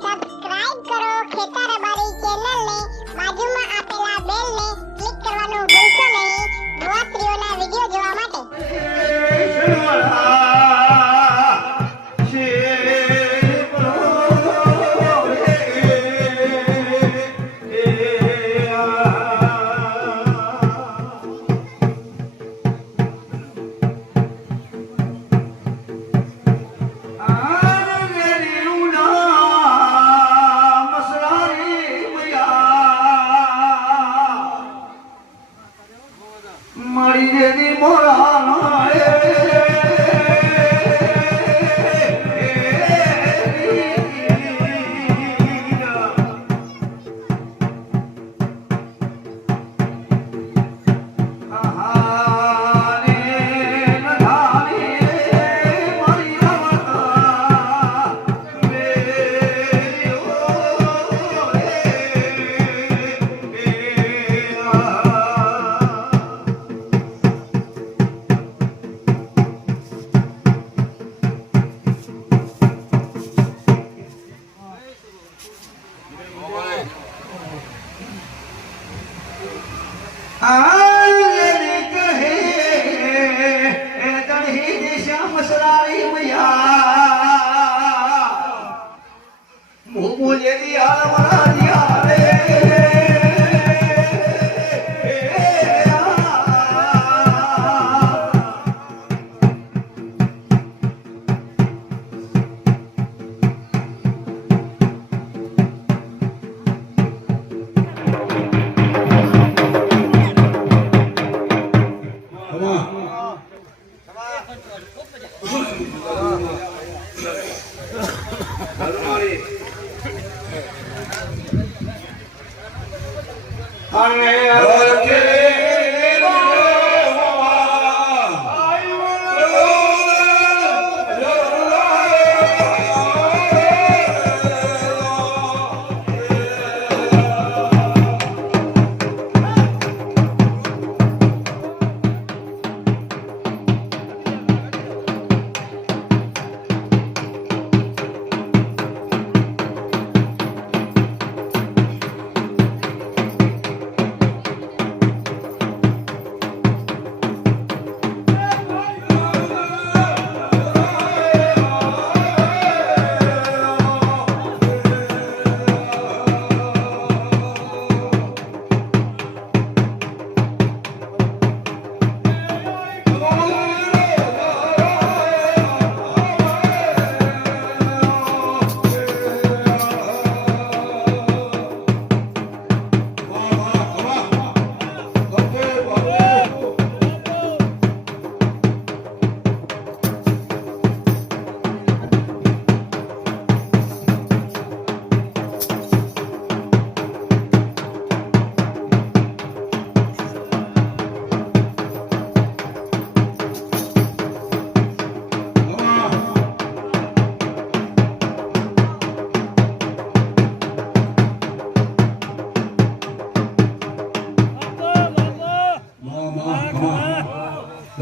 Subscribe કરો ખેતર મોમો લેલી હાલ મારા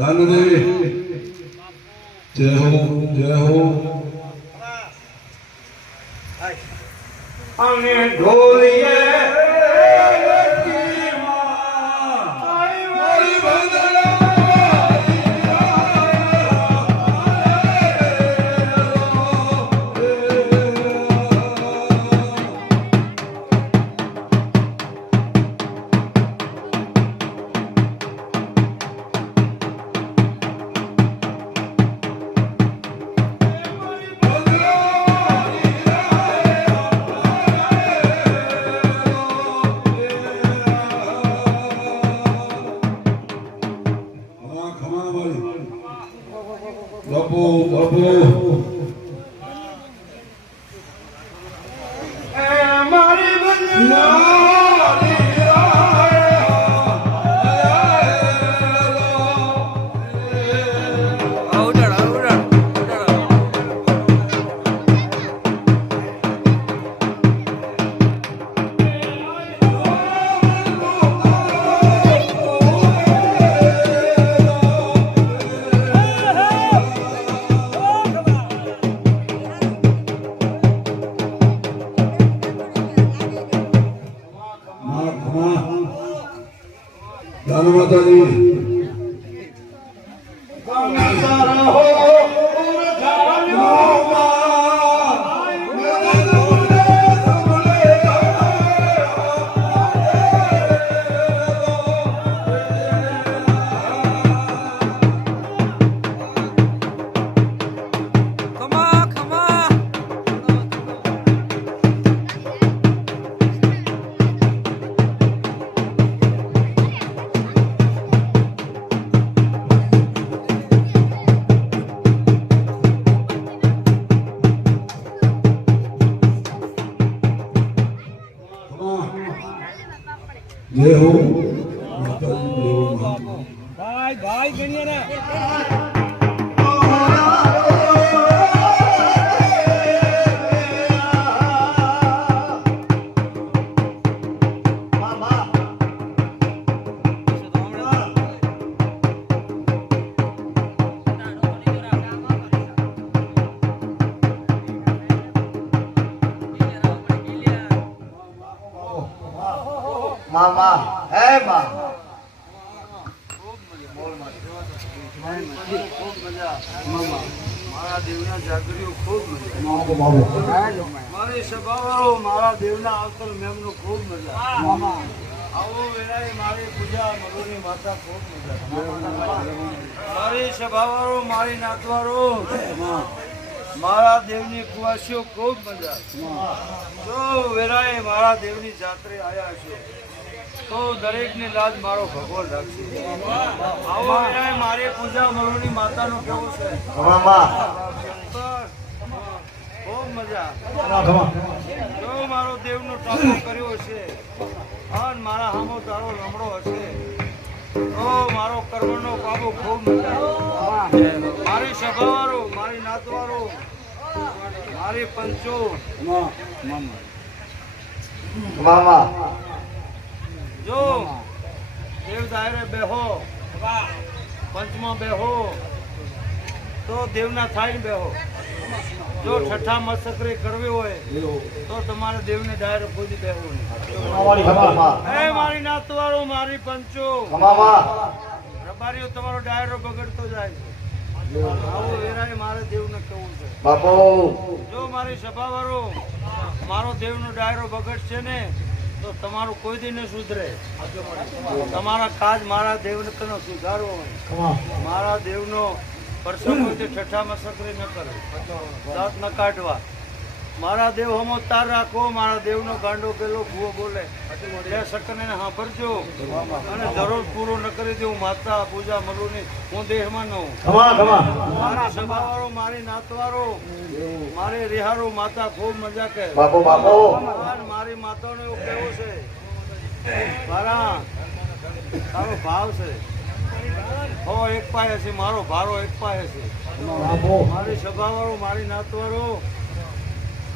દાનદેવી જય હો જય હો. અને ઢોલિયે મારી માતાજી તારા જય હો. માતાજી જય ભાઈ ભાઈ ગણીએ ને મામા હે મા મારા દેવના જાગરીઓ ખૂબ મજા મારી સભાવાળો મારા દેવના આવતલ મેમનો ખૂબ મજા. આવો વેળાએ મારી પૂજા મગોની માતા ખૂબ મજા. મારી સભાવાળો મારી નાતવાળો મારા દેવની કુવાસીઓ ખૂબ મજા. જો વેળાએ મારા દેવની જાત્રે આવ્યા છો તો દરેકની લાજ મારો ભગવાન રાખશે. આવો મારે પૂજા મગોની માતાનું કેવું છે? ખૂબ મજા. જો મારો દેવનો ટાપો કર્યો છે અન મારા હામો તારો લમડો હશે તો મારો કર્મનો કાબુ ખૂબ મજા મારી સભાવાળો મારી નાતવાળો મારી પંચો. મામા જો દેવ દાયરે બેહો પંચમાં બેહો તો દેવના થાય બેહો. જો છઠ્ઠા મસકરી કરવી હોય તો તમારે દેવને ડાયરો ખોદી બેહવું નહીં. મારી નાતવાળો મારી પંચો. રબારીઓ તમારો ડાયરો બગડતો જાય આવો વેરાય મારે દેવને કેવું છે. બાપુ. જો મારી સભાવાળો મારો દેવનો ડાયરો બગડશે ને તો તમારું કોઈ દી ન સુધરે. તમારા કાજ મારા દેવને કનો સુધારવો મારા દેવનો પ્રસંગ હોય તે ઠઠ્ઠામાં સક્રિય ન કરે. દાંત ન કાઢવા. મારા દેવ હમો તાર રાખો મારા દેવનો ગાંડો પેલો ભૂવો બોલે. એ સકને સાંભળજો અને જરૂર પૂરો ન કરી દેવું માતા પૂજા મરુની હું દેહમાં ન હોઉં સભા વાળો મારી સભાવાળો મારી મારી રિહારો માતા ખૂબ મજા કરે. મારી માતા મારી માતાનો એવું કેવું છે? મારા તારો ભાવ છે. હો એક પાયે છે મારો ભારો એક પાયે છે. મારી સભાવાળો મારી નાતવાળો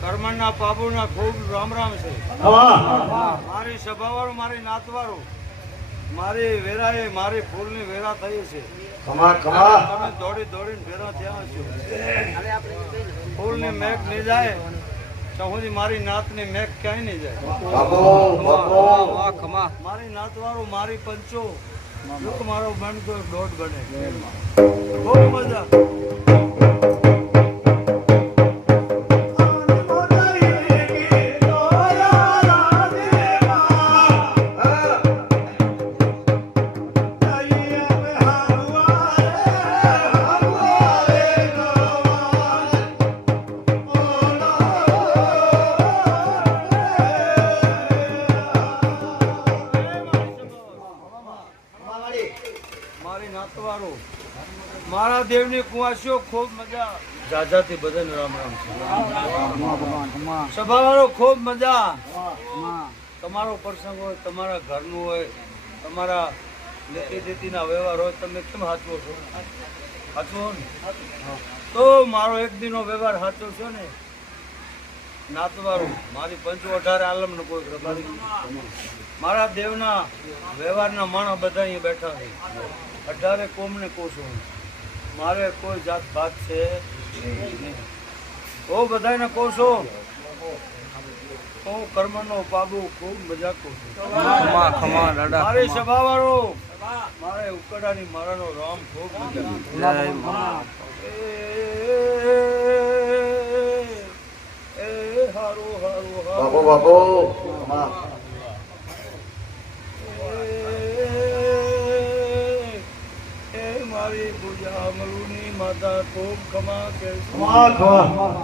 કર્મણના પાપુના ખૂબ રામ રામ છે મારી સભાવાળો મારી નાતવાળું મારી વેરાએ મારી ફૂલની વેરા થઈ છે. તમે દોડી દોડીને ભેરા થયા છો. ફૂલની મેઘ નહીં જાય તો સુધી મારી નાતની મેઘ ક્યાંય નહીં જાય. બાપુ બાપુ. મારી નાતવાળું મારી પંચો. દુઃખ મારો મન તો દોઢ ગણે. બહુ મજા. કુવાસીઓ ખૂબ મજા જાજાથી બધાને રામ રામ છે. સભાવાળો ખૂબ મજા તમારો પ્રસંગ હોય તમારા ઘરનું હોય તમારા લેતી દેતીના વ્યવહાર હોય તમે કેમ સાચવો છો? સાચવો ને? તો મારો એક દિનનો વ્યવહાર સાચો છો ને. નાતવાળું મારી પંચો અઢારે આલમનો કોઈ પ્રભારી નથી. મારા દેવના વ્યવહારના માણસ બધા અહીંયા બેઠા છે. અઢારે કોમને કોશો મારે કોઈ જાત ભાત છે નહીં. બધાને બધાને છો હું કર્મનો પાબુ ખૂબ મજા કરું છું મારી સભાવાળો મારે ઉકડાની મારાનો રામ ખૂબ મજા એ હારું હારું બાપો હારું બાપુ ખમા એ મારી પૂજા મરુની માતા ખૂબ ખમા કે ખમા ખમા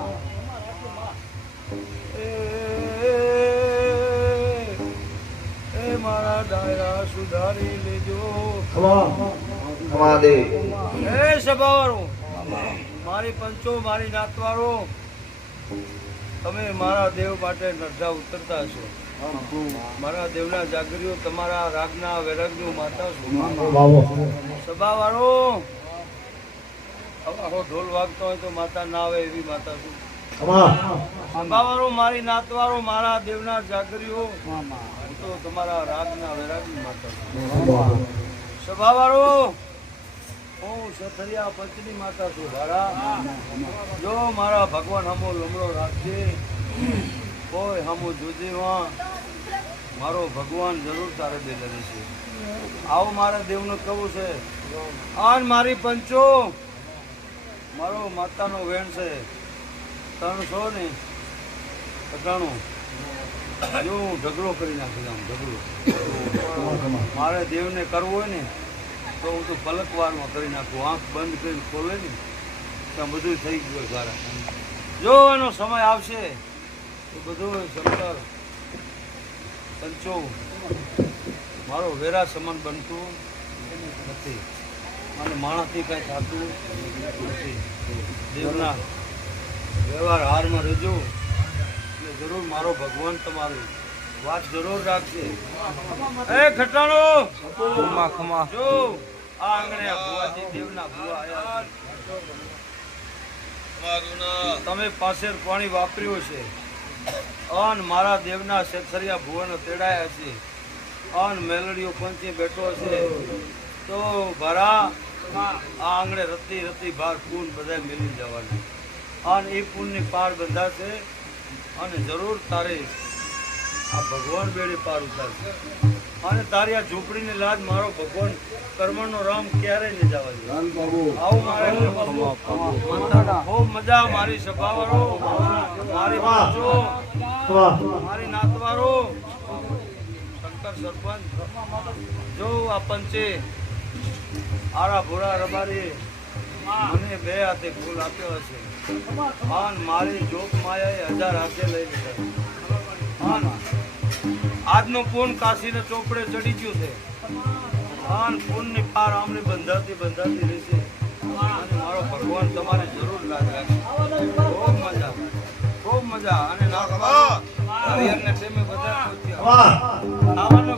એ મારા ડાયરા સુધારી લેજો. ખમા દે. એ સભાવાળો મારી પંચો મારી નાતવાળો તમે મારા દેવ માટે નરધા ઉતરતા છો. મારા દેવના જાગરીઓ તમારા રાગના વૈરાગની માતા છો. સભાવાળો હવે ઢોલ વાગતો હોય તો માતા ના આવે એવી માતા છું. સભાવાળો મારી નાતવાળો મારા દેવના જાગરીઓ તો તમારા રાગના વૈરાગની માતા સભાવાળો હું સથરિયા પંચની માતા છું ભાડા જો મારા ભગવાન હમો લમડો રાખજે કોઈ હમો જોજે મારો ભગવાન જરૂર તારે બે લડે છે. આવો મારા દેવનું કવું છે. આન મારી પંચો મારો માતાનો વેણ છે. ત્રણસો ને અઠાણું જો હું ઢગલો કરી નાખી આમ ઢગલો. મારે દેવને કરવું હોય ને, તો હું તો પલકવારમાં કરી નાખું. આંખ બંધ કરીને ખોલે ને ત્યાં બધું થઈ ગયું સારા. જો એનો સમય આવશે, તો બધું શંકર પંચો મારો વેરા સમાન બનતું નથી. અને માણસથી કાંઈ થતું નથી. દેવના વ્યવહાર હારમાં રજૂ. એટલે જરૂર મારો ભગવાન તમારું વાત જરૂર રાખશે. એ ખટાણો ખમા ખમા. જો આ આંગણે ભુવાજી દેવના ભુવા આવ્યા તમે પાસે પાણી વાપર્યું છે. અન મારા દેવના શેખરિયા ભુવન તેડાયા છે. અન મેલડીઓ પંચે બેઠો છે. તો ભરા આ આંગણે રતી રતી બાર પૂન બધા મેળવી જવાના. અને એ પૂનની પાર બંધાશે અને જરૂર તારે આ ભગવાન બેડે પાર ઉતારશે. અને તારી આ ઝૂંપડીની લાજ મારો ભગવાન કર્મણનો રામ ક્યારેય નહીં જવા દે. આવું મારે ખૂબ મજા મારી સભાવાળો. મારી પાંચો મારી નાતવારો. શંકર સરપંચ. જો આ પંચે આરા ભોળા રબારી મને બે હાથે ફૂલ આપ્યો હશે. પણ મારી જોગ માયાએ હજાર હાથે લઈ લીધા. આજનો પૂન કાશીને ચોપડે ચડી ગયું છે. આન પૂનની પાર આમની બંધાતી બંધાતી રહેશે અને મારો ભગવાન તમારે જરૂર લાજ રાખે. ખૂબ મજા ખૂબ મજા. અને નાખવા હરિહરને ટેમે બધા આવવાનો